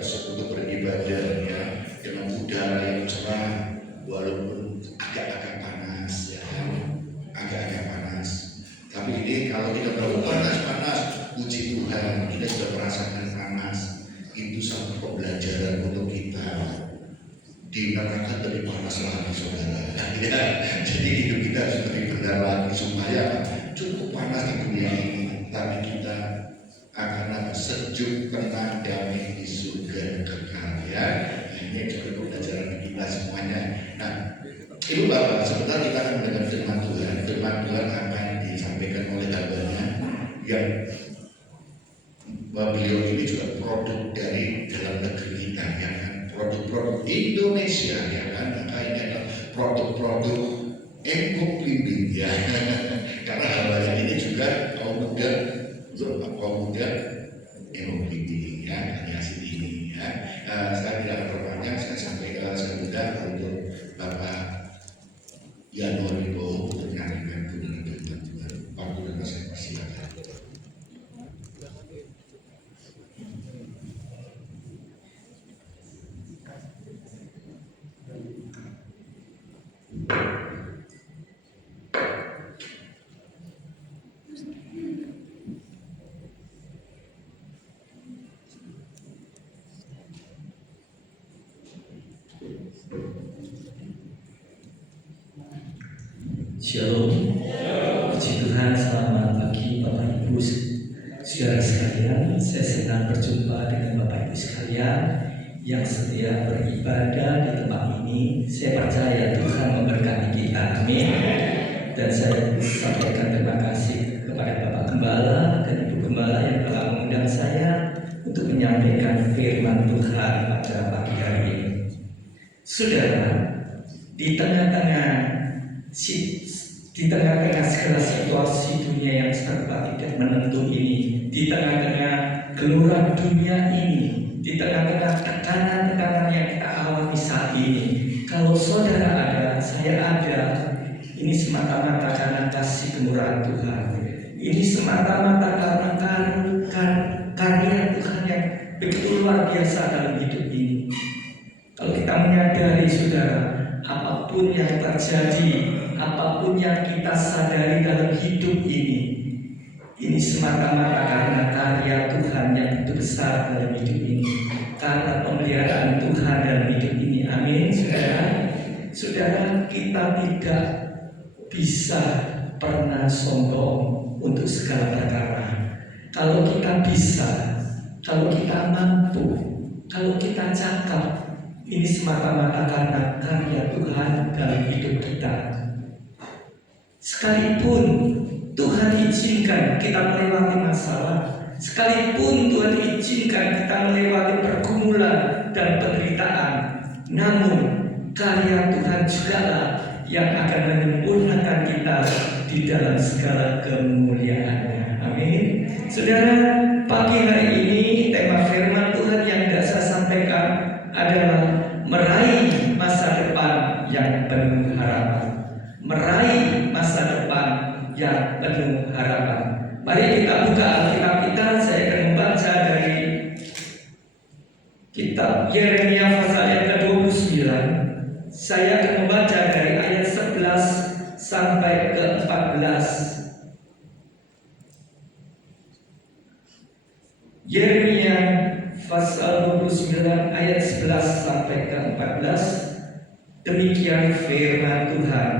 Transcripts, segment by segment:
bersekutu beribadah ya dengan udara yang cerah walaupun agak-agak panas ya kan, agak-agak panas. Tapi ini kalau kita tahu panas, puji Tuhan kita sudah merasakan panas. Itu satu pembelajaran untuk kita. Di neraka lebih panas lagi saudara ya. Jadi hidup kita harus lebih benar lagi supaya cukup panas di dunia ini, tapi kita akan sejuk, tenang, damai di surga kekal ya. Ini juga pembelajaran kita semuanya. Nah, itu Bapak, sebentar kita akan mendengar firman Tuhan. Firman Tuhan akan disampaikan oleh hambanya yang beliau ini juga produk dari dalam negeri kita ya kan, produk-produk Indonesia ya kan, maka ini adalah produk-produk ekonomi ya. Karena hambanya ini juga kaum muda ekonomi ya, hasil ini ya. Saya tidak berpanjang, saya sampaikan sebentar untuk Bapak Yanuri Bowo untuk menyampaikan kebenaran Tuhan. Waktu dan saya persilakan. Shalom. Puji Tuhan, selamat pagi Bapak Ibu saudara sekalian. Saya senang berjumpa dengan Bapak Ibu sekalian yang setia beribadah di tempat ini. Saya percaya Tuhan memberkati kita, amin. Dan saya sampaikan terima kasih kepada Bapak Gembala dan Ibu Gembala yang telah mengundang saya untuk menyampaikan firman Tuhan pada pagi hari ini. Saudara, di tengah-tengah segala situasi dunia yang serba tidak menentu ini, di tengah-tengah gelora dunia ini, di tengah-tengah tekanan-tekanan yang kita alami saat ini, kalau saudara ada, saya ada, ini semata-mata karena kasih kemurahan Tuhan. Ini semata-mata karena karya Tuhan yang begitu luar biasa dalam hidup ini. Kalau kita menyadari saudara, apapun yang terjadi, apapun yang kita sadari dalam hidup ini semata-mata karena karya Tuhan yang begitu besar dalam hidup ini, karena pemeliharaan Tuhan dalam hidup ini. Amin, saudara. Saudara, kita tidak bisa pernah sombong untuk segala perkara. Kalau kita bisa, kalau kita mampu, kalau kita cakap, ini semata-mata karena karya Tuhan dalam hidup kita. Sekalipun Tuhan izinkan kita melewati masalah, sekalipun Tuhan izinkan kita melewati pergumulan dan penderitaan, namun karya Tuhan jugalah yang akan menyempurnakan kita di dalam segala kemuliaannya. Amin. Saudara, pagi hari ini tema firman Tuhan yang tidak saya sampaikan adalah meraih masa depan yang penuh harapan. Meraih masa depan yang penuh harapan. Mari kita buka Alkitab kita. Saya akan membaca dari kitab Yeremia pasal yang ke-29. Saya akan membaca dari ayat 11 sampai ke 14. Yeremia pasal 29 ayat 11 sampai ke 14. Demikian firman Tuhan.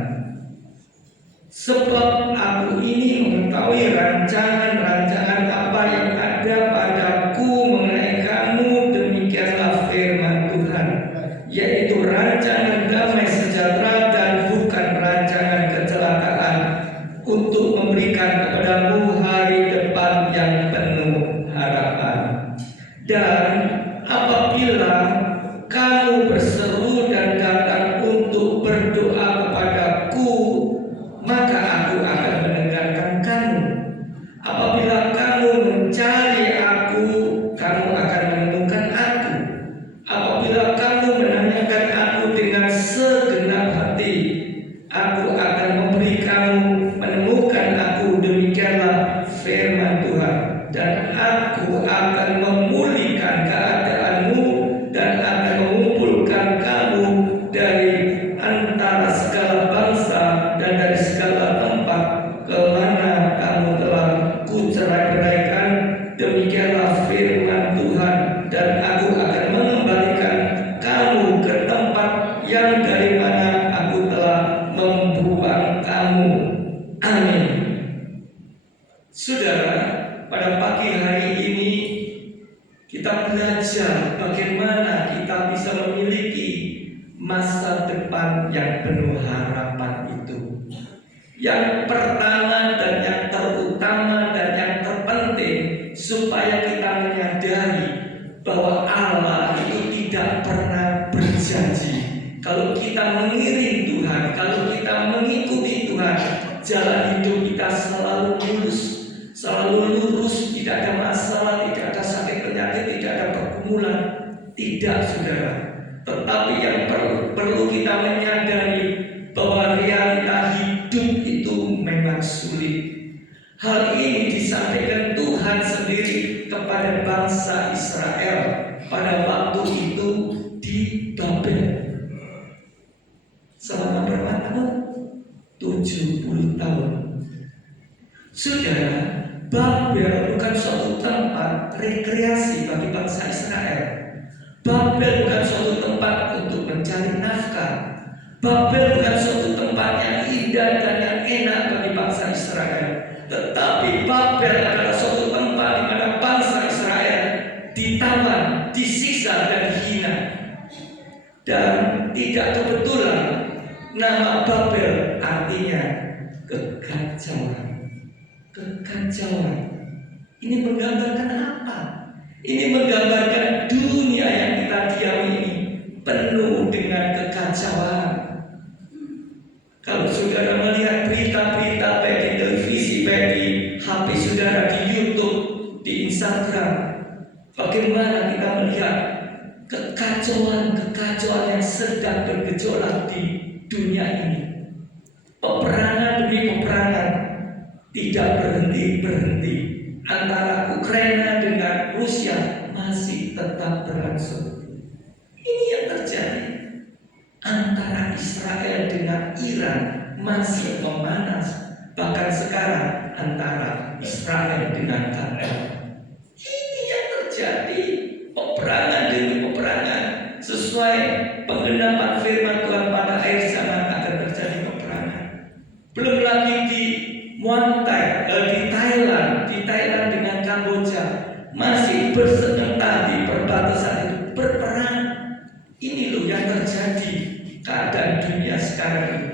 Sebab aku ini mengetahui rancangan-rancangan apa yang ada padaku mengenai kamu, demikianlah firman Tuhan, yaitu rancangan damai sejahtera dan bukan rancangan kecelakaan, untuk memberikan kepadamu hari depan yang penuh harapan. Dan apabila kamu berseru dan datang untuk berdoa kepadaku, maka aku akan mendengarkan kamu. Apabila kamu mencari aku, kamu akan menemukan aku. Apabila kamu menanyakan aku dengan segenap hati, aku akan memberi kamu menemukan aku. Demikianlah firman Tuhan. Dan aku akan memulihkan keadaanmu Saudara, pada pagi hari ini kita belajar bagaimana kita bisa memiliki masa depan yang penuh harapan itu. Yang pertama dan yang terutama dan yang terpenting, supaya kita menyadari bahwa Allah itu tidak pernah berjanji. Kalau kita mengiring Tuhan, kalau kita mengikuti Tuhan, jalan hidup kita selalu mulus, selalu lurus, tidak ada masalah, tidak ada sakit penyakit, tidak ada pergumulan. Tidak, saudara. Tetapi yang perlu kita menyadari bahwa realita hidup itu memang sulit. Hal ini disampaikan Tuhan sendiri kepada bangsa Israel pada waktu itu di Babel. Selama berapa tahun? 70 tahun. Saudara, Babel bukan suatu tempat rekreasi bagi bangsa Israel. Babel bukan suatu tempat untuk mencari nafkah. Babel bukan suatu tempat yang indah dan yang enak bagi bangsa Israel. Tetapi Babel adalah suatu tempat di mana bangsa Israel ditawan, disiksa dan dihina. Dan tidak kebetulan nama Babel artinya kekacauan. Kekacauan. Ini menggambarkan apa? Ini menggambarkan dunia yang kita diami ini penuh dengan kekacauan. Kalau saudara melihat berita-berita baik di televisi, baik di HP saudara, di YouTube, di Instagram, bagaimana kita melihat kekacauan yang sedang bergejolak di dunia ini. Peperangan demi peperangan tidak berhenti antara Ukraina dengan Rusia masih tetap berlangsung. Ini yang terjadi. Antara Israel dengan Iran masih memanas. Bahkan sekarang antara Israel dengan Qatar. Ini yang terjadi. Peperangan demi peperangan. Sesuai penggenapan firman Tuhan pada akhir zaman akan terjadi peperangan. Belum lagi di Muay Thai, di Thailand dengan Kamboja masih bersengketa di perbatasan itu, berperang. Ini loh yang terjadi keadaan dunia sekarang ini.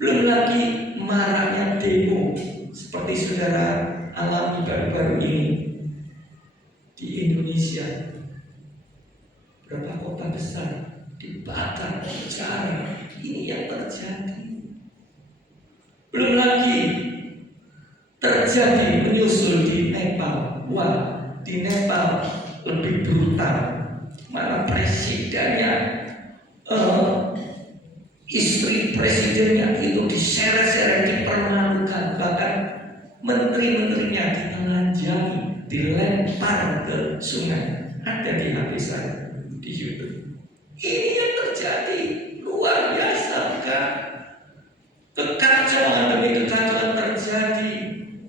Belum lagi maraknya demo seperti saudara alami baru-baru ini di Indonesia. Berapa kota besar dibakar, dijarah. Ini yang terjadi. Belum lagi terjadi menyusul di Nepal. Wah, di Nepal lebih brutal. Mana presidennya, istri presidennya itu diseret-seret, dipermalukan, bahkan menteri-menterinya ditelanjangi, dilempar ke sungai. Ada di HP saya di YouTube. Ini yang terjadi, luar biasa, bukan? Kekacauan demi kekacauan terjadi.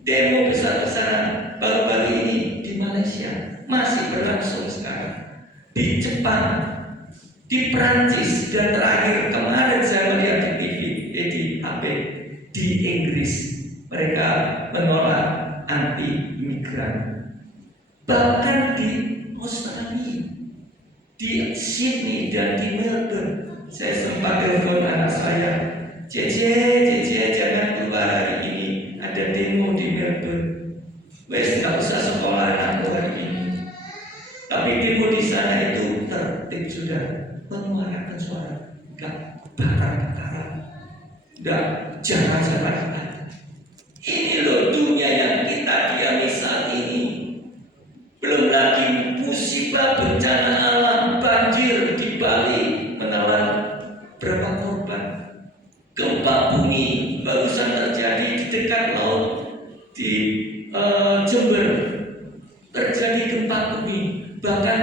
Demo besar-besaran baru-baru ini di Malaysia masih berlangsung sekarang. Di Jepang, di Perancis, dan terakhir kemarin saya melihat di TV, di HP, di Inggris mereka menolak anti-imigran. Bahkan di Australia, di Sydney dan di Melbourne, saya sempat telepon anak saya, Cece jangan keluar hari ini, ada demo di Melbourne. Wes nggak usah sekolah anakku hari ini. Tapi demo di sana itu tertib sudah, menyuarakan suara, nggak bakar-bakaran, nggak jalan-jalan. Ini loh dunia yang kita diami saat ini. Belum lagi musibah bencana alam, banjir di Bali menelan berapa korban. Gempa bumi barusan terjadi di dekat laut di Jember, terjadi gempa bumi. Bahkan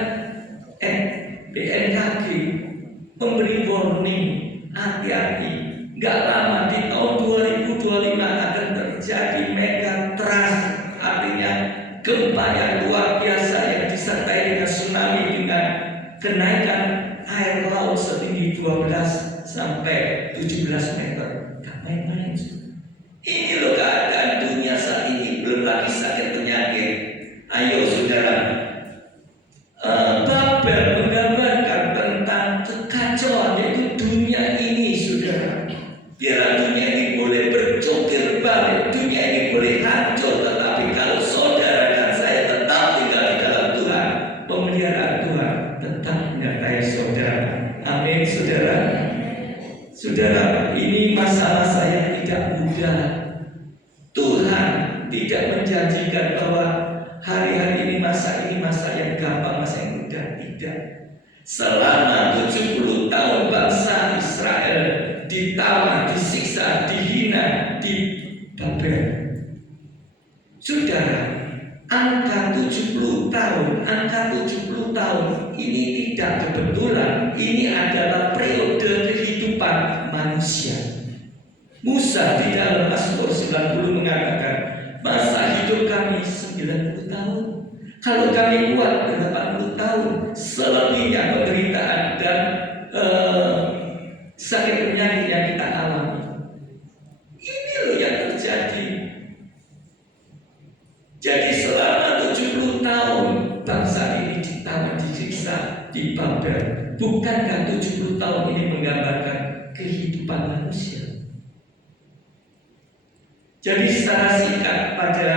BMKG memberi warning, hati-hati, gak lama di tahun 2025 akan terjadi megatrust, artinya gempa yang luar biasa yang disertai dengan tsunami dengan kenaikan air laut setinggi 12 sampai 17 meter. Gak main-main. Ini loh keadaan dunia saat tidak menjanjikan bahwa hari-hari ini masa yang gampang, masa yang mudah. Tidak. Selama 70 tahun bangsa Israel ditawan, disiksa, dihina di Babel. Saudara, angka 70 tahun ini tidak kebetulan. Ini adalah periode kehidupan manusia. Musa di dalam Mazmur 90 mengatakan, masa hidup kami 90 tahun. Kalau kami kuat 80 tahun, selebihnya penderitaan dan sakit penyakit yang kita alami. Ini loh yang terjadi. Jadi selama 70 tahun bangsa ini ditawan, disiksa di Babel. Bukankah 70 tahun ini menggambarkan kehidupan manusia? Jadi secara singkat pada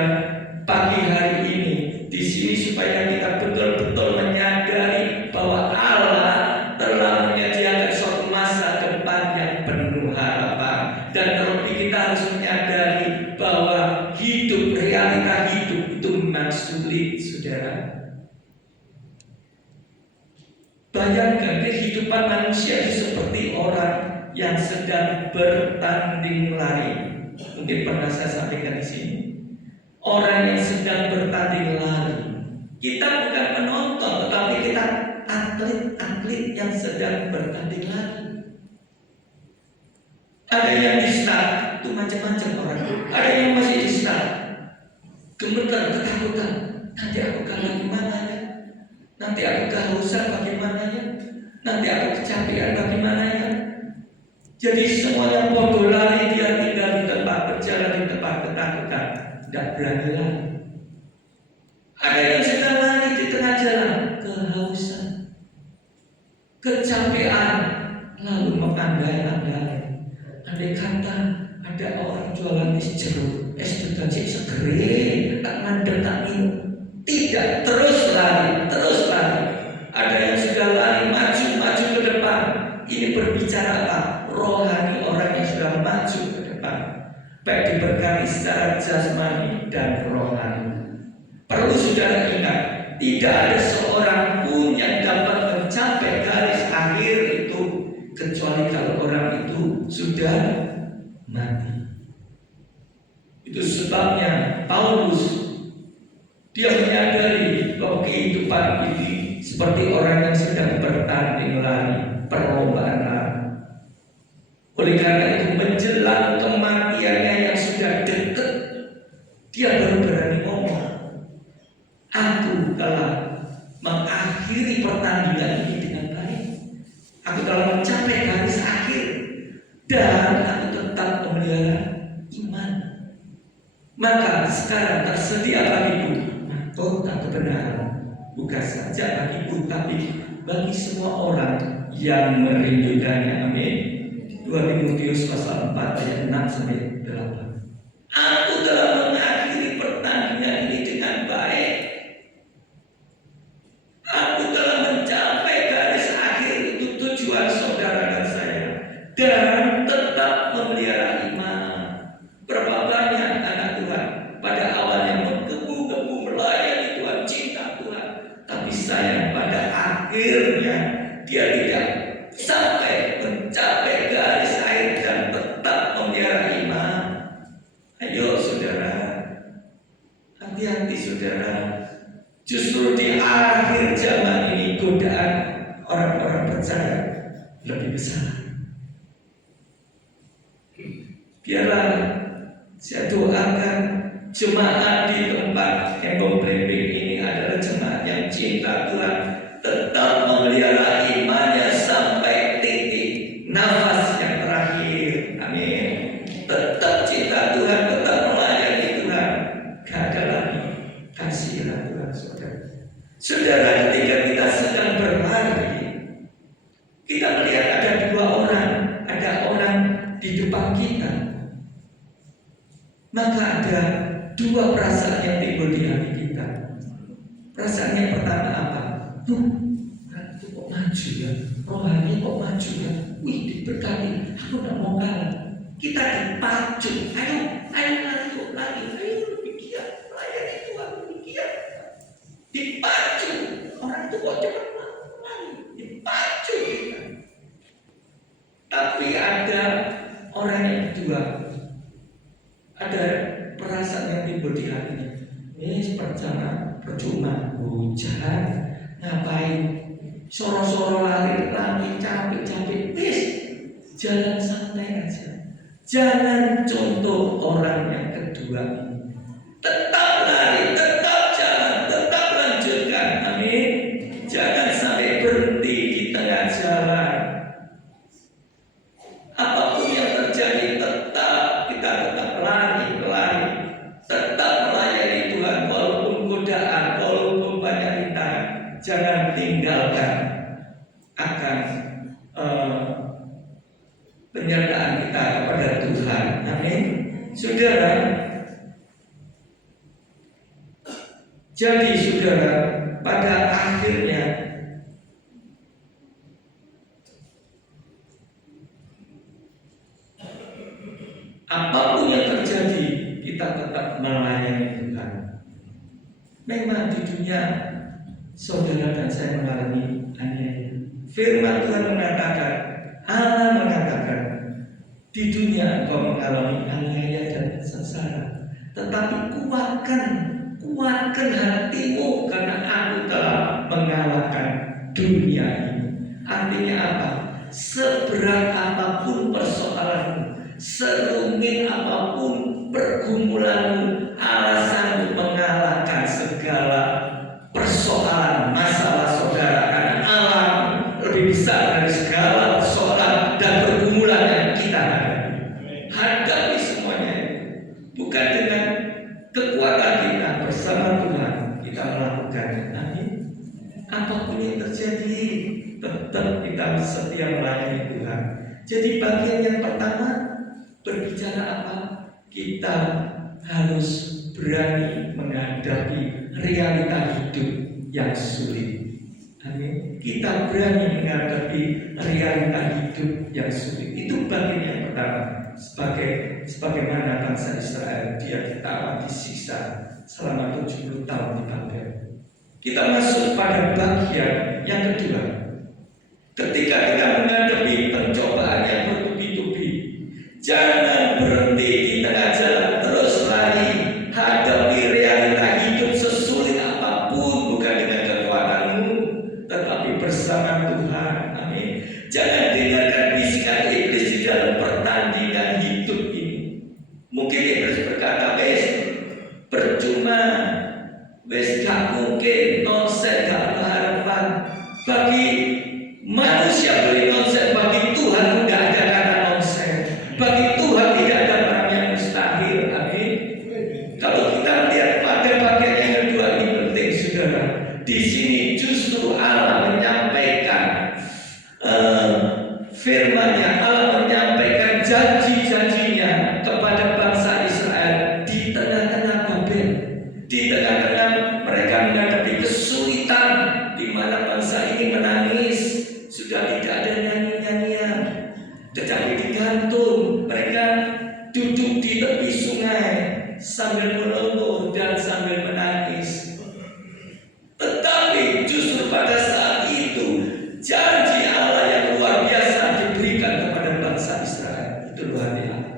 pagi hari ini di sini supaya kita betul-betul menyadari bahwa Allah telah menyediakan suatu masa depan yang penuh harapan, dan terlebih kita harus menyadari bahwa realita hidup itu memang sulit, saudara. Bayangkan kehidupan manusia itu seperti orang yang sedang bertanding lari. Mungkin pernah saya sampaikan di sini. Orang yang sedang bertanding lari. Kita bukan penonton, tetapi kita atlet-atlet yang sedang bertanding lari. Ada yang di start, itu macam-macam orang. Ada yang masih di start, gemetar, ketakutan. Nanti aku kalah gimana ya? Nanti aku kehausan bagaimana ya? Nanti aku kecapean bagaimana ya? Jadi semuanya bodoh lari, dia tinggal di tempat, berjalan di tempat ketakutan, tidak berani lari. Ada yang sedang lari di tengah jalan, kehausan, kecapean, lalu mengandai-andai. Andai kata ada orang jualan es jeruk, es betaji segera, tak mandek, tak minum. Tidak, terus lari, terus lari. Ada yang sudah lari, maju ke depan. Ini berbicara apa? Rohani orang yang sudah maju ke depan, baik diberkati secara jasmani dan rohani. Perlu saudara ingat, tidak ada seorang pun yang dapat mencapai garis akhir itu kecuali kalau orang itu sudah mati. Itu sebabnya Paulus dia menyadari bahwa kehidupan ini seperti orang yang sedang bertanding lari, perlombaan lari. Oleh karena itu menjelang kematiannya yang sudah dekat, dia baru berani ngomong, aku telah mengakhiri pertandingan ini dengan baik. Aku telah mencapai garis akhir dan aku tetap memelihara iman. Maka sekarang tersedia bagiku mahkota kebenaran, bukan saja bagiku tapi bagi semua orang yang merindukannya. Amin. 2 Timotius pasal 4 ayat 6 sampai 8. Aku telah mengakhiri pertandingan ini dengan baik. Aku telah mencapai garis akhir, itu tujuan saudara dan saya, dan tetap memelihara iman. Berapa banyak anak Tuhan pada awalnya menggebu-gebu melayani Tuhan, cinta Tuhan, tapi sayang pada akhirnya dia tidak sampai mencapai garis akhir dan tetap memelihara iman. Ayo saudara, hati-hati saudara. Justru di akhir zaman ini godaan orang-orang percaya lebih besar. Biarlah saya doakan jemaat di tempat Kembang Blimbing ini adalah jemaat yang cinta Tuhan, tetap memelihara imannya sampai titik nafas yang terakhir. Amin. Tetap cinta Tuhan, tetap melayani Tuhan. Gak ada lagi kasihan Tuhan, saudara. Saudara, ketika kita sedang berlari, kita melihat ada 2 orang, ada orang di depan kita. Maka ada 2 perasaan yang timbul di hati kita. Perasaan yang pertama apa? Orang itu kok maju ya, rohani kok maju ya. Wih, diberkati, aku gak mau kalah. Kita dipacu, ayo lari kok lari, ayo perasaan yang timbul di hatinya. Percuma hujan, ngapain soro-soro lari capek-capek, jalan santai aja. Jangan contoh orang yang kedua ini. Tetap lari, tetap jalan, tetap lanjutkan. Amin. Jangan sampai berhenti di tengah jalan. Apapun yang terjadi, kita tetap lari. Tetap melayani Tuhan walaupun godaan, walaupun banyak rintangan. Jangan tinggalkan akan penyertaan kita kepada Tuhan. Amin. Saudara, jadi saudara, pada akhirnya apapun yang terjadi, kita tetap melayani Tuhan. Memang di dunia saudara dan saya mengalami aniaya. Firman Tuhan mengatakan, Allah mengatakan, di dunia engkau mengalami aniaya dan sengsara, tetapi kuatkan hatimu karena aku telah mengalahkan dunia ini. Artinya apa? Seberat apapun persoalanmu, serumit apapun pergumulanmu, alasanmu mengalahkan segala persoalan masalah saudara, karena Allah lebih besar dari segala persoalan dan pergumulan yang kita hadapi. Hadapi semuanya, bukan dengan kekuatan kita, bersama Tuhan kita melakukannya. Amin. Apapun yang terjadi, tetap kita setia melayani Tuhan. Jadi bagian yang pertama berbicara apa? Kita harus berani menghadapi realita hidup yang sulit. Amin. Kita berani menghadapi realita hidup yang sulit. Itu bagian yang pertama. Sebagaimana bangsa Israel, dia ditawan, disiksa selama 70 tahun di Babel. Kita masuk pada bagian yang kedua. Ketika kita menghadapi pencobaan yang bertubi-tubi, jangan berhenti di tengah jalan, terus lari. Hadapi realita hidup sesulit apapun, bukan dengan kekuatanmu, tetapi bersama Tuhan. Amin. Jangan dengarkan bisikan iblis di dalam pertandingan hidup ini. Mungkin iblis berkata, percuma, gak mungkin, nonsen, gak ada harapan. Bagi manusia boleh nonsen, bagi Tuhan gak ada kata nonsen. Bagi Tuhan tidak ada barang yang mustahil. Amin. Kalau kita lihat pada bagian yang kedua ini penting, saudara. Di sini justru Allah menyampaikan firman-Nya, Allah menyampaikan janji-janjinya kepada bangsa Israel di tengah-tengah Babel, di tengah-tengah mereka menghadapi kesulitan, di mana bangsa ini menangis, sudah tidak ada nyanyi-nyanyian, tetapi digantung. Mereka duduk di tepi sungai sambil menonton dan sambil menangis. Tetapi justru pada saat itu janji Allah yang luar biasa diberikan kepada bangsa Israel. Itu luar biasa.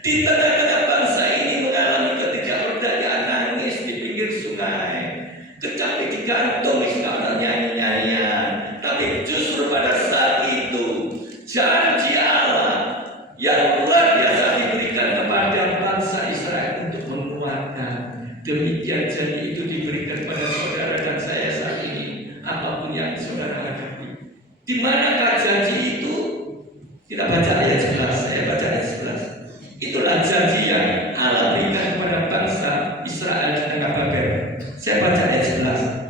Di tengah-tengah bangsa ini mengalami ketika berdaya nangis di pinggir sungai, tetapi digantung sekarang nyanyi-nyanyian. Tapi justru pada saat itu janji Allah yang luar biasa diberikan kepada bangsa Israel untuk menguatkan. Demikian janji itu diberikan pada saudara dan saya saat ini, apapun yang saudara hadapi. Di manakah janji itu? Kita baca ayat 11. Saya baca ayat 11. Itulah janji yang Allah berikan kepada bangsa Israel di tengah Babel. Saya baca ayat 11.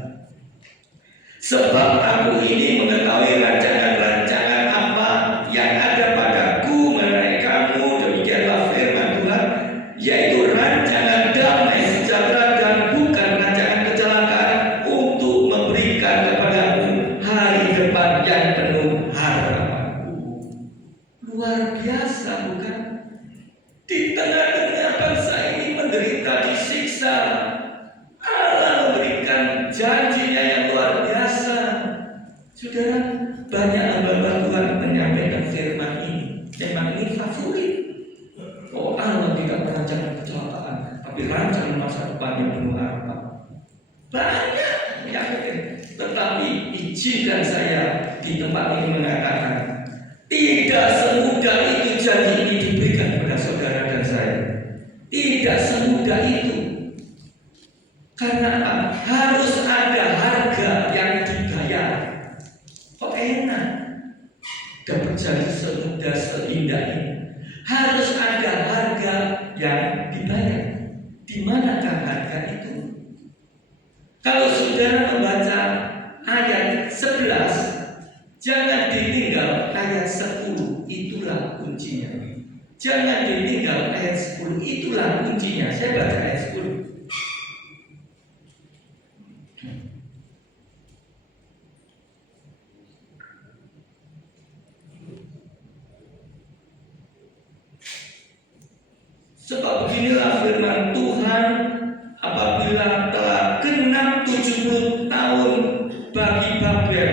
Sebab aku ini mengetahui rancangan-rancangan apa yang ada padaku mengenai kamu, demikianlah firman Tuhan, yaitu rancangan damai sejahtera dan bukan rancangan kecelakaan, untuk memberikan kepadamu hari depan yang penuh harapan. Luar biasa, bukan? Di tengah-tengah bangsa ini menderita, disiksa, Allah memberikan janjinya yang luar biasa. Saudara, banyak hamba Tuhan menyampaikan firman ini. Memang ini favorit. Oh, Allah tidak merancangkan kecelakaan, tapi tapi rancang masa depan yang penuh harapan. Banyak menyakitkan, tetapi izinkan saya di tempat ini mengatakan, tidak semudah itu janji ini diberikan kepada saudara dan saya. Tidak semudah itu. Karena apa? Harus ada harga yang dibayar. Kok enak dapat janji semudah seindah ini? Harus ada harga yang dibayar. Di manakah harga itu? Kalau saudara membaca ayat 11, jangan ditinggal ayat 10, itulah kuncinya. Jangan ditinggal ayat 10, itulah kuncinya. Saya baca ayat 10. Sebab beginilah firman Tuhan, apabila telah genap 70 tahun bagi Babel.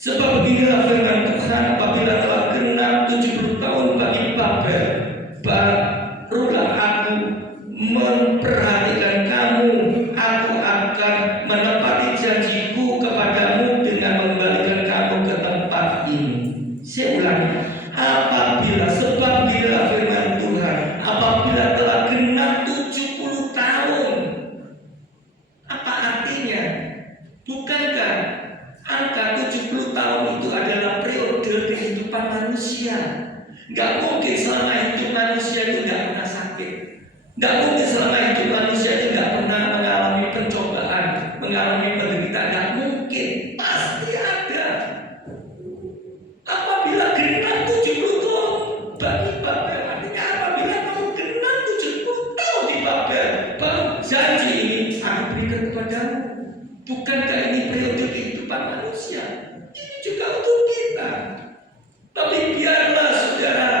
Sebab beginilah firman Tuhan, apabila telah genap 70 tahun bagi Babel, barulah aku memperhatikan kamu. Aku akan menepati janjiku kepadamu dengan membalikan kamu ke tempat ini. Saya ulangi, sebab bila firman Tuhan, apabila telah genap 70 tahun. Apa artinya? Bukankah angka 70 tahun itu adalah periode kehidupan manusia? Gak mungkin selama hidup manusia itu gak pernah sakit. Gak mungkin selama hidup manusia itu gak pernah mengalami pencobaan, mengalami penderitaan. Gak mungkin, pasti ada. Apabila genap 70 tahun bagi Babel, artinya apabila kamu genap 70 tahun di Babel, baru janji ini aku berikan kepadamu. Bukankah ini periode kehidupan manusia? Ini juga untuk kita. Tapi biarlah saudara,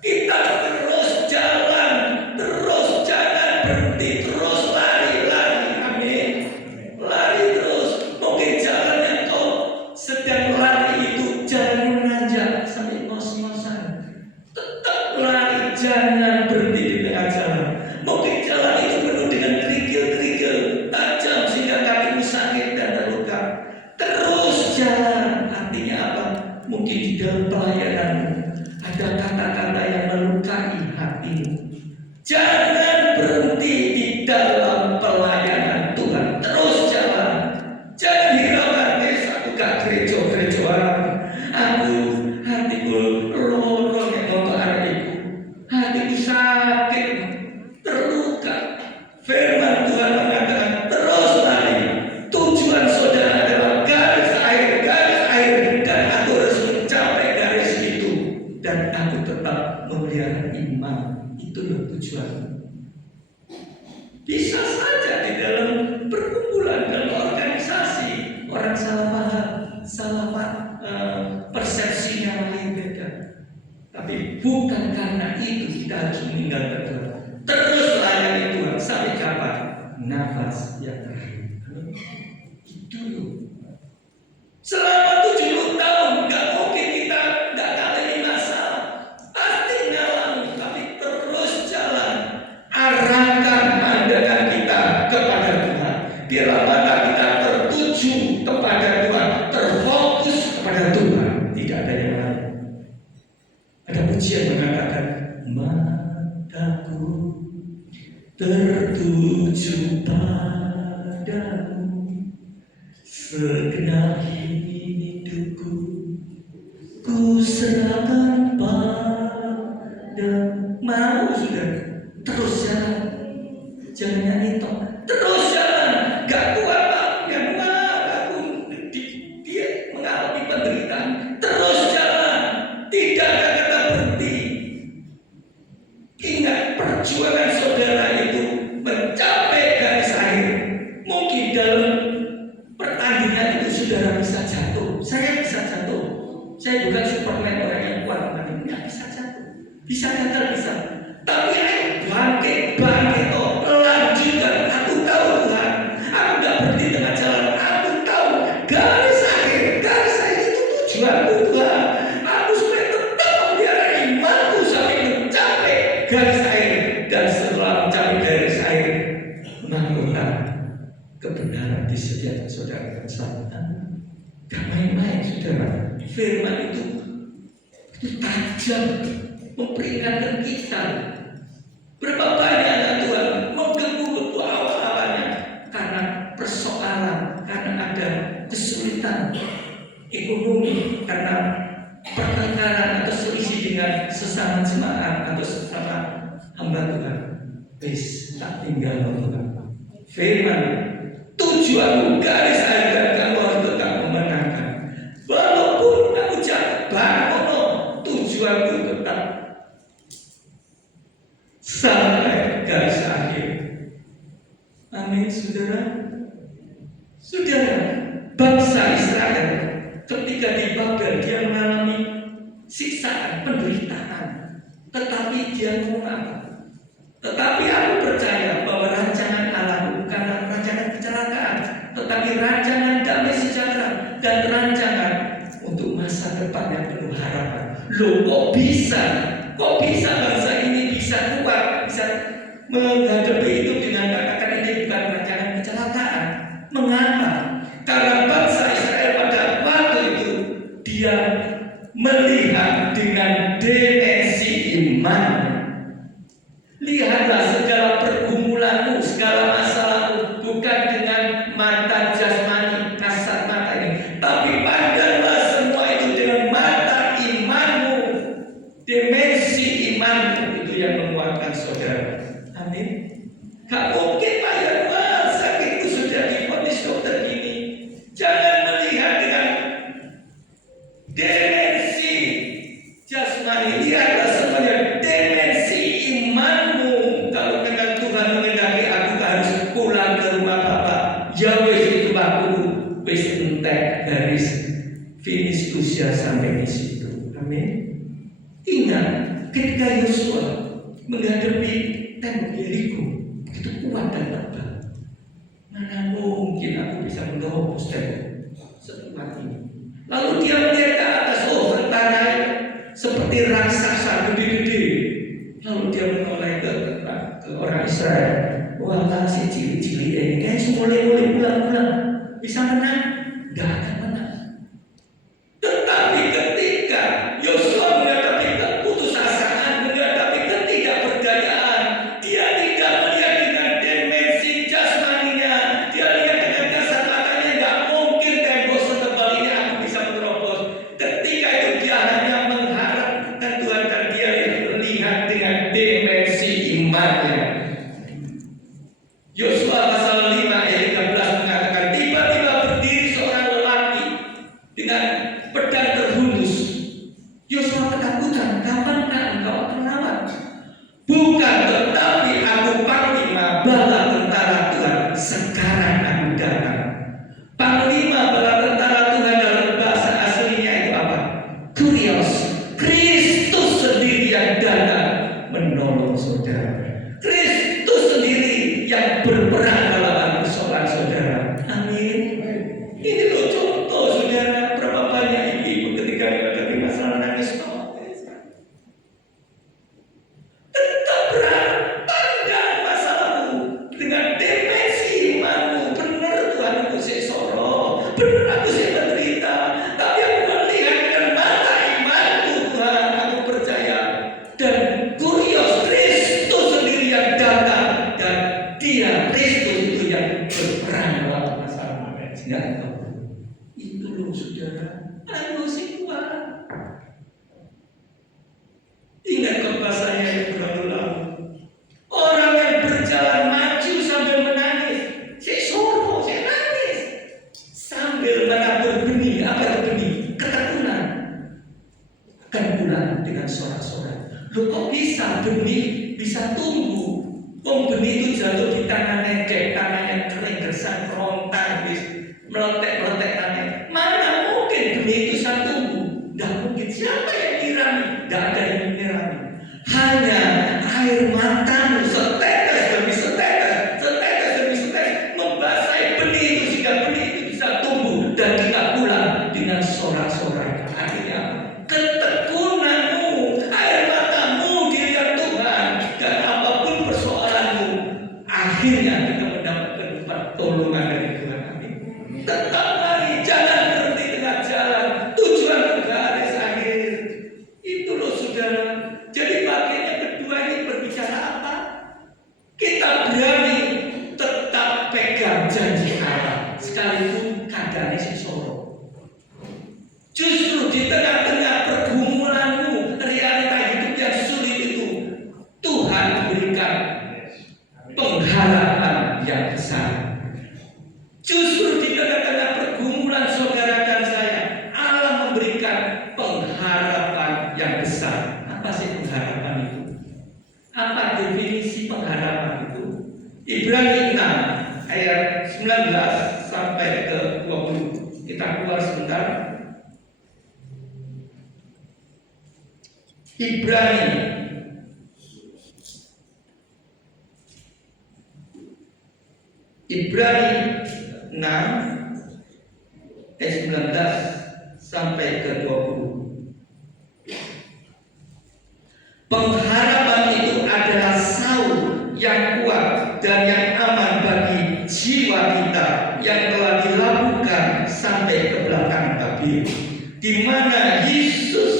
kita terus jalan, terus jangan berhenti, terus lari. Amin. Lari terus. Mungkin jalan yang kau sedang lari itu jangan menanjak sampai ngos-ngosan. Tetap lari, jangan berhenti di tengah jalan. Mungkin jalan itu penuh dengan kerikil-kerikil tajam sehingga kakimu sakit dan terluka. Terus jalan. Artinya apa? Mungkin di dalam pelayananmu ada kata-kata yang melukai hatimu. Jangan berhenti di dalam pelayanan Tuhan. Terus jalan. Jangan hiraukan, aku gak gereja-gerejaan. Aku hatiku lorong yang untuk hatiku. Hatiku sakit, terluka. Firman Tuhan mengatakan terus lari. Tujuan saudara adalah garis akhir, dan aku harus mencapai garis itu. Dan aku tetap memelihara iman. Itulah tujuan. Bisa saja di dalam perkumpulan, dalam organisasi, orang salah paham, persepsinya lain beda. Tapi bukan karena itu kita harus meninggalkan Tuhan. Terus layani Tuhan sampai kapan? Nafas yang terakhir. Itu loh. Selama 70 tahun gak mungkin kita gak ngalami masalah. Pasti ngalami, tapi terus jalan. Arahkan pandangan kita kepada Tuhan. Biarlah mata kita tertuju kepada Tuhan, terfokus kepada Tuhan. Tidak ada yang lain. Ada pujian mengatakan, mataku tertuju padamu, segenap hidupku ku serahkan padamu. Mau sudah, terus jalan. Jangan nyanyi toh, terus jalan. Gak kuat aku dia mengalami penderitaan. Terus jalan, tidak ada kata berhenti. Ingat, perjuangan saudara itu mencapai garis akhir. Mungkin dalam pertandingan itu saudara bisa jatuh. Saya bisa jatuh. Saya bukan Superman, orang yang kuat, tapi nggak bisa jatuh. Bisa gagal, bisa. Tapi ayo bangkit toh, lanjutkan. Aku tahu Tuhan, aku nggak berhenti tengah jalan. Aku tahu garis akhir itu tujuanku Tuhan. garis air, dan setelah mencapai garis air, melakukan kebenaran di setiap saudara dan saya. Gak main-main, saudara. Firman itu tajam, memperingatkan kita. Berapa banyak Tuhan mengganggu awal-awalnya karena persoalan, karena ada kesulitan ekonomi, karena pertengkaran atau selisih dengan sesama jemaat atau sesama hamba Tuhan. Wis tak tinggal Tuhan. Firman, tujuanmu garis air dan kamu harus tetap memenangkan. Walaupun kamu jatuh, tujuanmu tetap sampai garis akhir. Amin, saudara. Saudara, bangsa Israel ketika di Babel dia mengalami siksaan, penderitaan, tetapi dia mengaku. Tetapi aku percaya bahwa rancangan Allah bukanlah rancangan kecelakaan, tetapi rancangan damai sejahtera dan rancangan untuk masa depan yang penuh harapan. Loh, kok bisa bangsa ini bisa kuat, bisa menghadapi itu dengan katakan ini bukan rancangan kecelakaan? Mengapa? Karena bangsa Israel pada waktu itu dia melihat dengan dimensi iman. Lihatlah segala pergumulanmu, segala masalahmu bukan dengan mata jasmani, kasat mata ini, tapi pandanglah semua itu dengan mata imanmu. Dimensi imanmu itu yang menguatkan saudara. Amin. Gak mungkin Pak Yarman sakitku sudah divonis dokter ini. Jangan melihat dengan dimensi jasmani, lihatlah semuanya dimensi imanmu. Kalau dengan Tuhan mengendaki aku harus pulang ke rumah Bapak, ya wis itu aku wis entek garis finish usia sampai di situ. Amin. Ingat ketika Yosua menghadapi tembok Yeriko begitu kuat dan tebal, mana mungkin aku bisa menerobos tembok sekuat ini. Lalu dia melihat ke atas, oh tentara seperti raksasa gede-gede. Lalu dia menoleh ke orang Israel. Wah, si cili-cili ini kayaknya mulai pulang-pulang bisa menang? Gak akan menang. Tetapi ketika Yosua menghadapi keputusasaan, menghadapi ketidakberdayaan, dia tidak melihat dengan dimensi jasmaninya, dia lihat dengan kasat matanya, gak mungkin tembok setebal ini aku bisa menerobos. Ketika itu dia hanya mengharapkan Tuhan dan dia melihat dengan dimensi imannya. Yosua pasal 5 ayat 13 mengatakan, tiba-tiba berdiri seorang lelaki dengan pedang terhunus. Yosua ketakutan, kapankah engkau akan melawan? Bukan, tetapi aku panglima bala tentara Tuhan, sekarang aku datang. Panglima bala tentara Tuhan dalam bahasa aslinya itu apa? Kurios, Kristus sendiri yang datang menolong saudara. Kristus sendiri yang berperan dalam persoalan saudara. Amin. Ini loh contoh saudara, berapa banyak ibu ketika menghadapi masalah nangis tetap pandang masalahmu dengan dimensi imanmu. Benar Tuhan, aku sesoro, benar aku menderita, tapi aku melihat dengan mata imanku Tuhan, aku percaya. Dan kurios, Kristus sendiri yang datang dan dia Kristus itu yang berperan dalam masalah sehingga itu loh saudara, aku sih kuat. Ingat khotbah saya yang berlalu-lalu, orang yang berjalan maju sambil menangis, saya soro, saya nangis sambil menabur benih. Apa itu benih? Ketekunan. Akan pulang dengan sorak-sorak. Loh kok bisa benih bisa tumbuh? Benih itu jatuh di tanah negek, tanah yang kering, gersang, kerontang, meletek-meletek tanah. Mana mungkin benih itu bisa tumbuh? Tidak mungkin. Siapa yang nyirami? Tidak ada yang menyirami. Hanya air matamu setetes demi setetes, setetes demi setetes membasahi benih itu sehingga benih itu bisa tumbuh dan kita pulang dengan sorak-sorai. Akhirnya ketekunanmu, air matamu dilihat Tuhan yang besar. Apa sih pengharapan itu? Apa definisi pengharapan itu? Ibrani 6 ayat 19 sampai ke 20. Kita keluar sebentar. Ibrani 6 ayat 19 sampai ke 20. Pengharapan itu adalah saur yang kuat dan yang aman bagi jiwa kita yang telah dilakukan sampai ke belakang tabir, di mana Yesus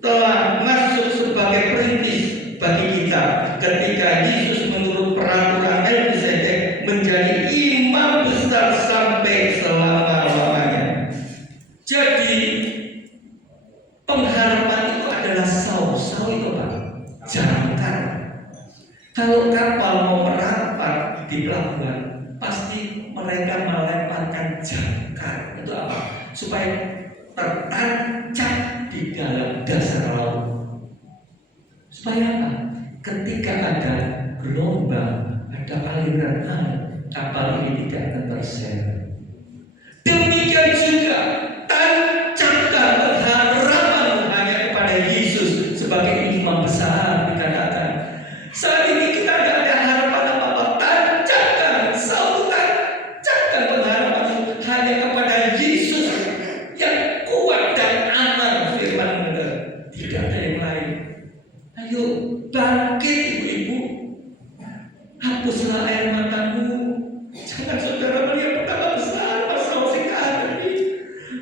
telah masuk sebagai perintis bagi kita ketika Yesus menurut peraturan Melkisedek menjadi imam besar sampai selama-lamanya. Jadi pengharapan itu adalah saur itu apa? Jangkar. Kalau kapal mau merapat di pelabuhan, pasti mereka melemparkan jangkar. Itu apa? Supaya tertancap di dalam dasar laut. Supaya apa? Ketika ada gelombang, ada aliran air, kapal ini tidak akan terseret. Demikian juga tancapkan pengharapan hanya kepada Yesus sebagai imam besar. Dikatakan saat ini kita tidak ada harapan apa-apa. Tancapkan, tancapkan pengharapan hanya kepada Yesus yang kuat dan aman. Firman benar, tidak ada yang lain. Ayo bangkit ibu-ibu, hapuslah air matamu. Jangan saudara melihat betapa besar masalah sekarang ini,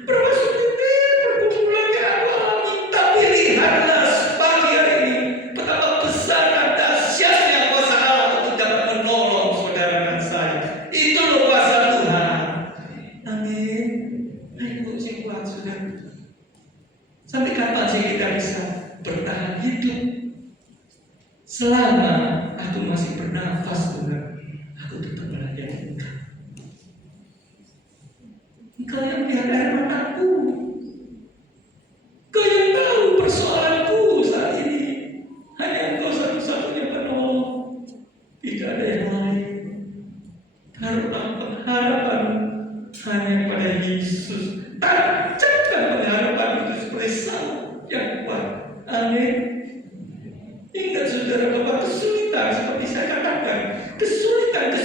berapa sulit pergumulan yang aku alami. Tapi lihatlah pagi hari ini betapa besar dan dahsyatnya kuasa Allah untuk dapat menolong saudara dan saya. Itu loh kuasa Tuhan. Amin. Ayo sih kuat saudara. Sampai kapan sih kita bisa bertahan hidup? Selama aku masih bernafas, Tuhan, aku tetap melayani Engkau. Engkau yang melihat air mataku, Engkau yang tahu persoalanku saat ini. Hanya Engkau satu-satunya penolong, tidak ada yang lain. Karena pengharapan hanya pada Yesus. Tancapkan pengharapan itu seperti saur yang kuat. Amin. Ingat saudara bahwa kesulitan seperti saya katakan, kesulitan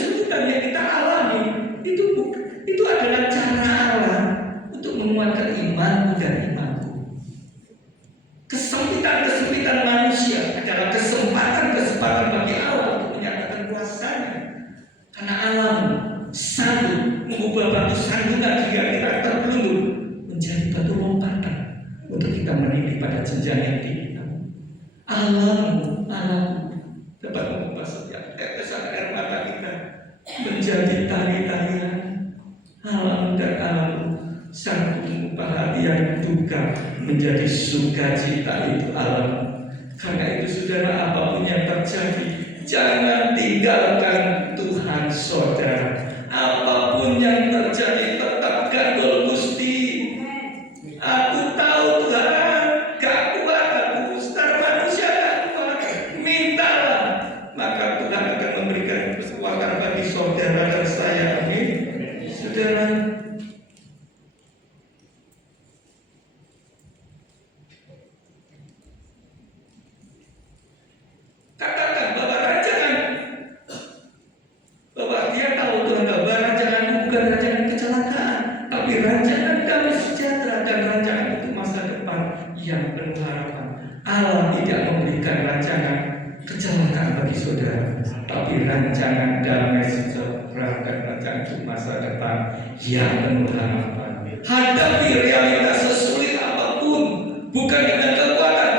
yang kita alami itu adalah cara Allah untuk menguatkan imanmu dan imanku. Kesempitan manusia adalah kesempatan bagi Allah untuk menyatakan kuasanya. Karena Allah sanggup mengubah batu sandungan jika kita terpelunggur menjadi batu lompatan untuk kita meniti pada jenjang yang tinggi. Alammu dapat mengubah setiap tetesan air mata kita menjadi tari-tarian. Alam dan alammu sanggup mengubah hati yang duka menjadi sukacita. Itu alam. Karena itu saudara, apapun yang terjadi, jangan tinggalkan Tuhan saudara. Apapun yang terjadi, tetap gandol Gusti. Aku tahu Tuhan gak kuat aku, secara manusia gak kuat. Mintalah, maka Tuhan akan memberikan kekuatan bagi saudara dan saya. Amin. Saudara, katakan bahwa rancangan, bahwa dia tahu Tuhan bahwa rancangan bukan rancangan kecelakaan, tapi rancangan damai sejahtera dan rancangan untuk masa depan yang penuh harapan. Allah tidak memberikan rancangan kecelakaan bagi saudara, tapi rancangan damai sejahtera dan rancangan untuk masa depan yang penuh harapan. Hadapi realitas sesulit apapun, bukan dengan kekuatan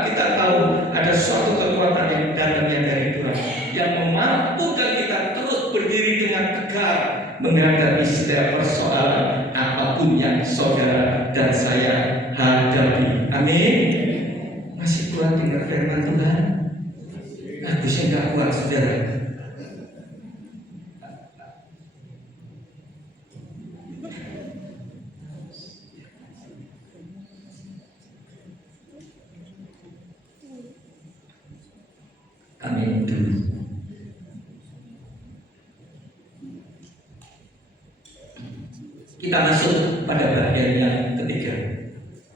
kita tahu ada suatu kekuatan yang datangnya dari Tuhan yang memampukan kita terus berdiri dengan tegar menghadapi setiap persoalan apapun yang saudara dan saya hadapi. Amin. Masih kuat dengar firman Tuhan? Aku sih nggak kuat saudara. Amin dulu. Kita masuk pada bagian yang ketiga.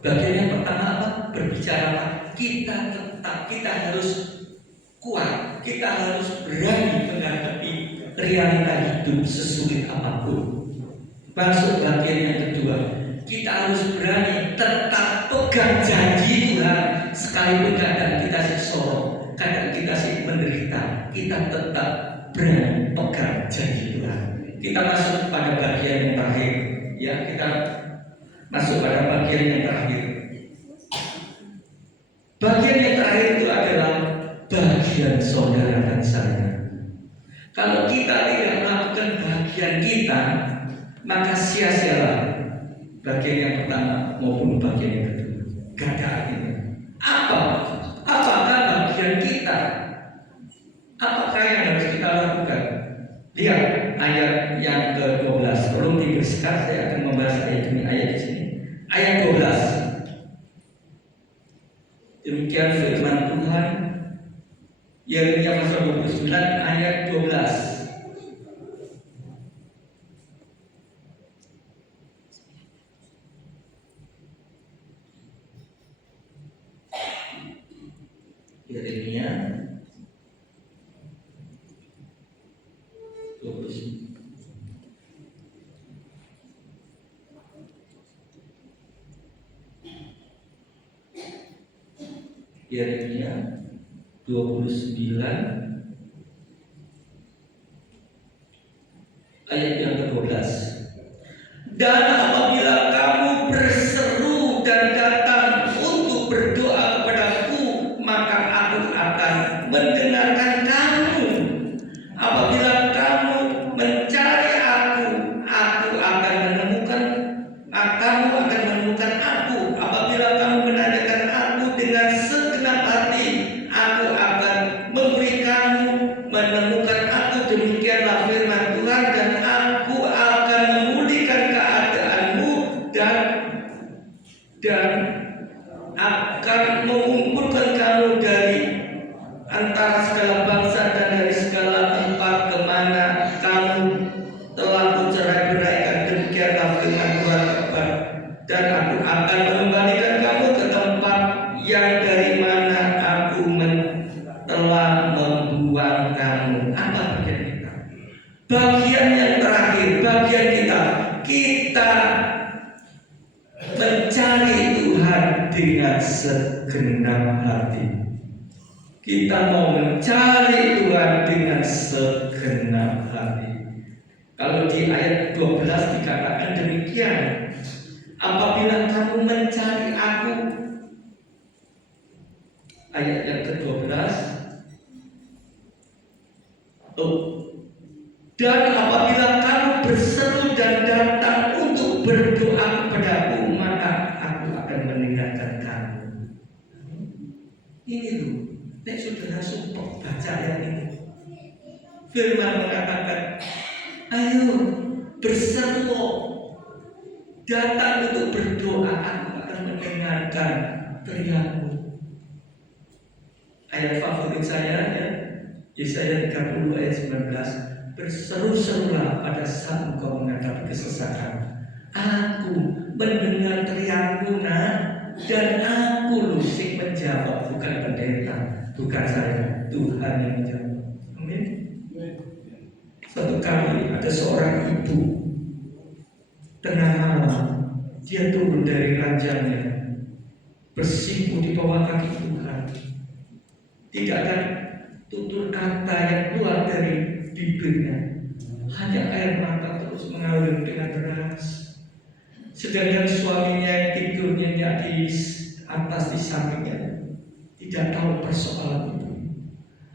Bagian yang pertama apa? Berbicara apa? Kita harus kuat, kita harus berani menghadapi realita hidup sesulit apapun. Masuk bagian yang kedua, kita harus berani tetap pegang janji Tuhan, sekalipun kadang kita sorong, kadang kita menderita, kita tetap berani pegang janji Tuhan. Kita masuk pada bagian yang terakhir, ya, kita masuk pada bagian yang terakhir. Bagian yang terakhir itu adalah bagian saudara dan saya. Kalau kita tidak melakukan bagian kita, maka sia-sialah bagian yang pertama maupun bagian yang kedua. Gak ada artinya. Apakah bagian kita? Apakah yang harus kita lakukan? Lihat ayat yang ke-12. Belum dibesarkan, saya akan membahas ayat ini, ayat di sini. Ayat 12. Demikian firman Tuhan, Yeremia pasal 29 ayat 12. Yeremia 29. Yeremia 29 ayat yang ke-12. Dan apabila kamu berseru dan datang untuk berdoa kepadaku, maka aku akan mendengarkan kamu. Apabila kamu mencari aku akan menemukan. Kamu akan menemukan aku. Apabila kamu menanyakan aku dengan segenap hati, aku akan memberi kamu menemukan aku. Demikianlah firman Tuhan, dan aku akan memulihkan keadaanmu dan akan mengumpulkan kamu dari antara segala bangsa dan dari segala tempat kemana kamu telah bercerai-beraikan. Demikianlah firman Tuhan, dan aku akan mengembalikan kamu ke tempat yang dari mana aku telah membuang kamu. Apa bagian kita? Bagian yang terakhir, bagian kita mencari Tuhan dengan segenap hati. Kita mau mencari Tuhan dengan segenap hati. Kalau di ayat 12 dikatakan demikian, apabila kamu mencari aku, ayat yang ke-12, dan apabila kamu berseru dan datang untuk berdoa kepadaku, maka aku akan mendengarkan kamu. Ini loh, nek saudara sumpah baca ayat ini. Firman mengatakan, ayo berseru, datang untuk berdoa, aku akan mendengarkan teriakmu. Ayat favorit saya, ya, Yesaya 30 ayat 19. Berseru-serulah pada saat engkau menghadapi kesesakan. Aku mendengar teriakmu, dan aku lusik menjawab. Bukan pendeta, bukan saya, Tuhan yang menjawab. Amin. Suatu kali ada seorang ibu, tengah malam dia turun dari ranjangnya, bersimpuh di bawah kaki Tuhan. Tidak ada tutur kata yang keluar dari bibirnya, hanya air mata terus mengalir dengan deras. Sedangkan suaminya yang tidurnya di atas di sampingnya tidak tahu persoalan itu.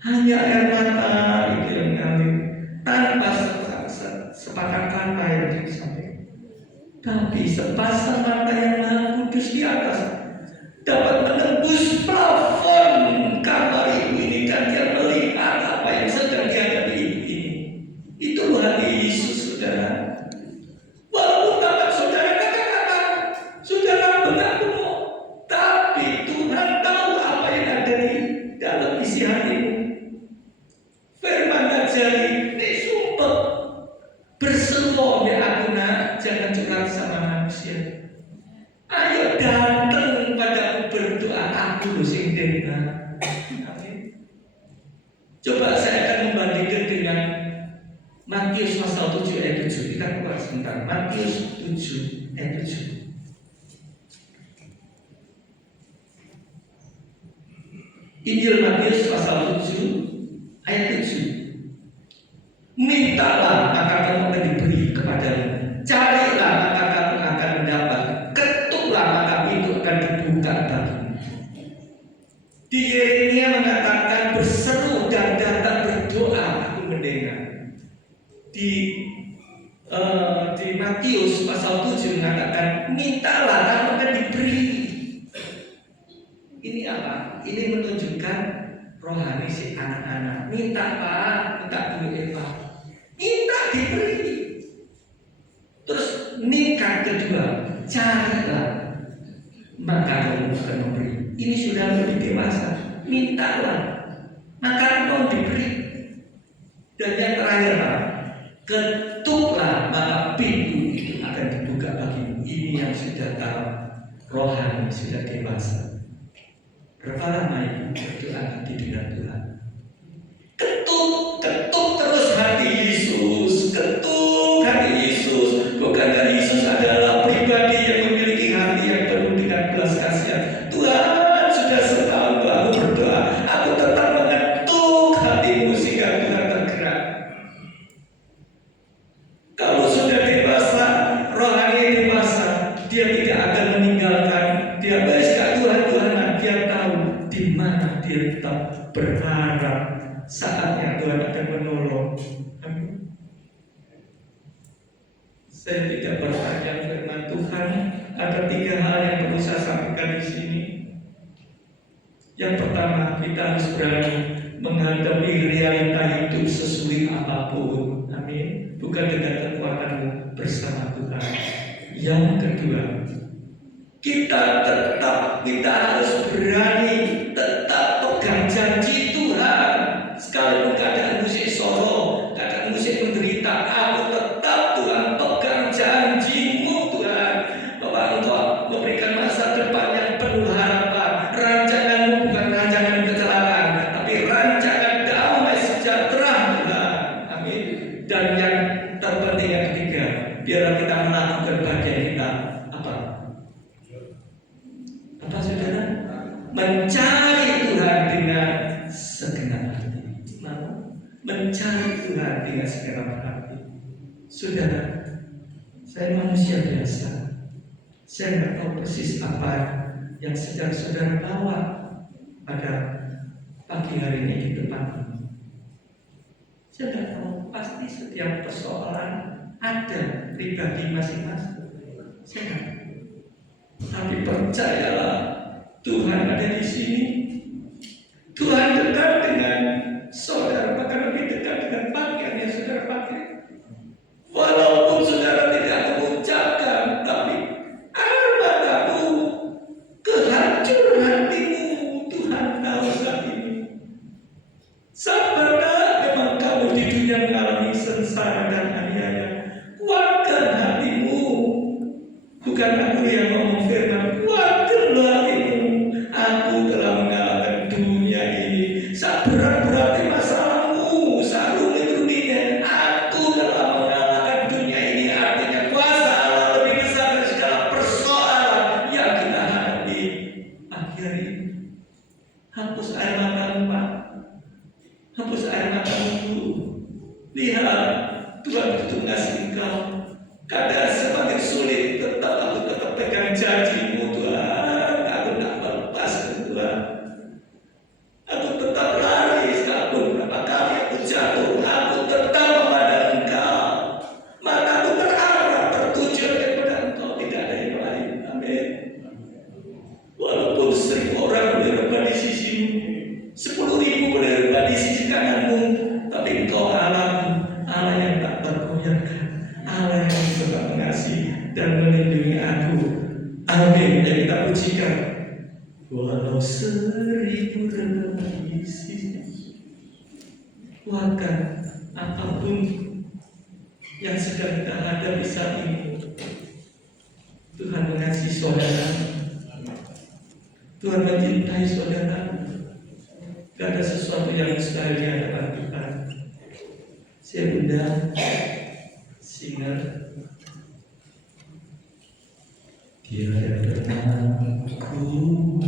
Hanya air mata itu yang mengalir tanpa sepatah kata yang disampaikan. Tapi sepasang mata yang Maha Kudus di atas dapat menembus plafon kamar ibu ini, dan dia melihat apa yang sedang dihadapi ibu ini. Itu hati Yesus, saudara. Walaupun tangan saudara kata-kata, saudara benar-benar, tapi Tuhan tahu apa yang ada di dalam isi hatimu. aku loh sing tega. Amin. Coba saya akan membandingkan dengan Matius pasal 7 ayat 7. Kita buka sebentar. Matius 7 ayat 7. Injil Matius pasal 7 ayat 7. Mintalah maka kamu akan diberi kepadamu. Carilah maka kamu akan mendapat. Ketuklah maka pintu akan dibuka bagimu. Di Yeremia mengatakan berseru dan datang berdoa aku mendengar. Di Matius pasal 7 mengatakan mintalah kamu akan diberi. Ini apa? Ini menunjukkan rohani si anak-anak. Minta Pak, minta Bu Eva. Minta diberi. Terus nikah kedua, carilah maka kamu akan memberi. Ini sudah lebih dewasa. Mintalah maka kamu diberi. Dan yang terakhir Pak, ketuklah maka pintu itu akan dibuka bagimu. Ini yang sudah tahu rohani, sudah dewasa. Berapa lama ibu berdoa hati dengan Tuhan? Ketuk terus hati Yesus, ketuk hati Yesus. Bukankah Yesus adalah pribadi yang memiliki hati yang penuh dengan belas kasihan? Tuhan sudah setahun aku berdoa, aku tetap mengetuk hatimu sehingga Tuhan tergerak. Kalau sudah dewasa, rohani dewasa, dia tidak akan meninggalkan. Dia baik Tuhan, dia tahu di mana dia tetap berharap saatnya Tuhan akan menolong. Amin. Saya tidak bertanya firman Tuhan. Ada 3 hal yang perlu saya sampaikan di sini. Yang pertama, kita harus berani menghadapi realita hidup sesulit apapun. Amin. Bukan dengan kekuatanmu, bersama Tuhan. Yang kedua, kita harus berani tetap pegang janji Tuhan. Sekalipun keadaan musik solo, keadaan musik menderita, aku tetap Tuhan pegang janji-Mu Tuhan, bahwa Engkau memberikan masa depan yang penuh harapan. Rancangan-Mu bukan rancangan kecelakaan, tapi rancangan damai sejahtera Tuhan. Amin. Dan yang terpenting yang ketiga, biarlah kita melakukan bagian kita. Apa saudara? Mencari Tuhan dengan segenap hati. Mencari Tuhan dengan segenap hati. Saudara, saya manusia biasa. Saya tidak tahu persis apa yang sedang saudara bawa pada pagi hari ini di depan ini. Saya tidak tahu, pasti setiap persoalan ada pribadi masing-masing. Saya tidak tahu. Tapi percayalah, Tuhan ada di sini. Tuhan dekat dengan saudara, bahkan lebih dekat dengan pakaian yang saudara pakai. Walaupun saudara tidak mengucapkan, tapi air matamu, kehancuran hatimu, Tuhan tahu saat ini. Sabarlah, memang kamu di dunia mengalami sengsara dan aniaya. Kuatkan hatimu. Bukan aku yang ngomong firman, kuatkanlah hatimu. Aku telah mengalahkan dunia ini. Seberat-beratnya masalahmu, serumit-rumitnya, aku telah mengalahkan dunia ini. Artinya kuasa Allah lebih besar dari segala persoalan yang kita hadapi. Akhir ini, hapus air matamu Pak. Hapus air matamu dulu. Lihat, Tuhan begitu mengasihi engkau. Kadang semakin sulit, aku tetap pegang janji-Mu Tuhan. Aku tidak melepas Tuhan. Aku tetap lari sekalipun berapa kali aku jatuh. Aku tetap memandang Engkau. Mataku terarah, tertuju kepada Engkau. Tidak ada yang lain. Amin. Walaupun 1.000 orang boleh rebah di sisimu, 10.000 boleh rebah di sisi kananmu, tapi Engkau Allah, Allah yang tak tergoyahkan, Allah yang tetap mengasihi dan melindungi aku. Amin. Dan kita pujikan. Walau 1.000 rebah di sisi, kuatkan apapun yang sedang kita hadapi saat ini. Tuhan mengasihi saudara. Tuhan mencintai saudara. Gak ada sesuatu yang mustahil di hadapan Tuhan. Saya undang singer. Tiada pernah ku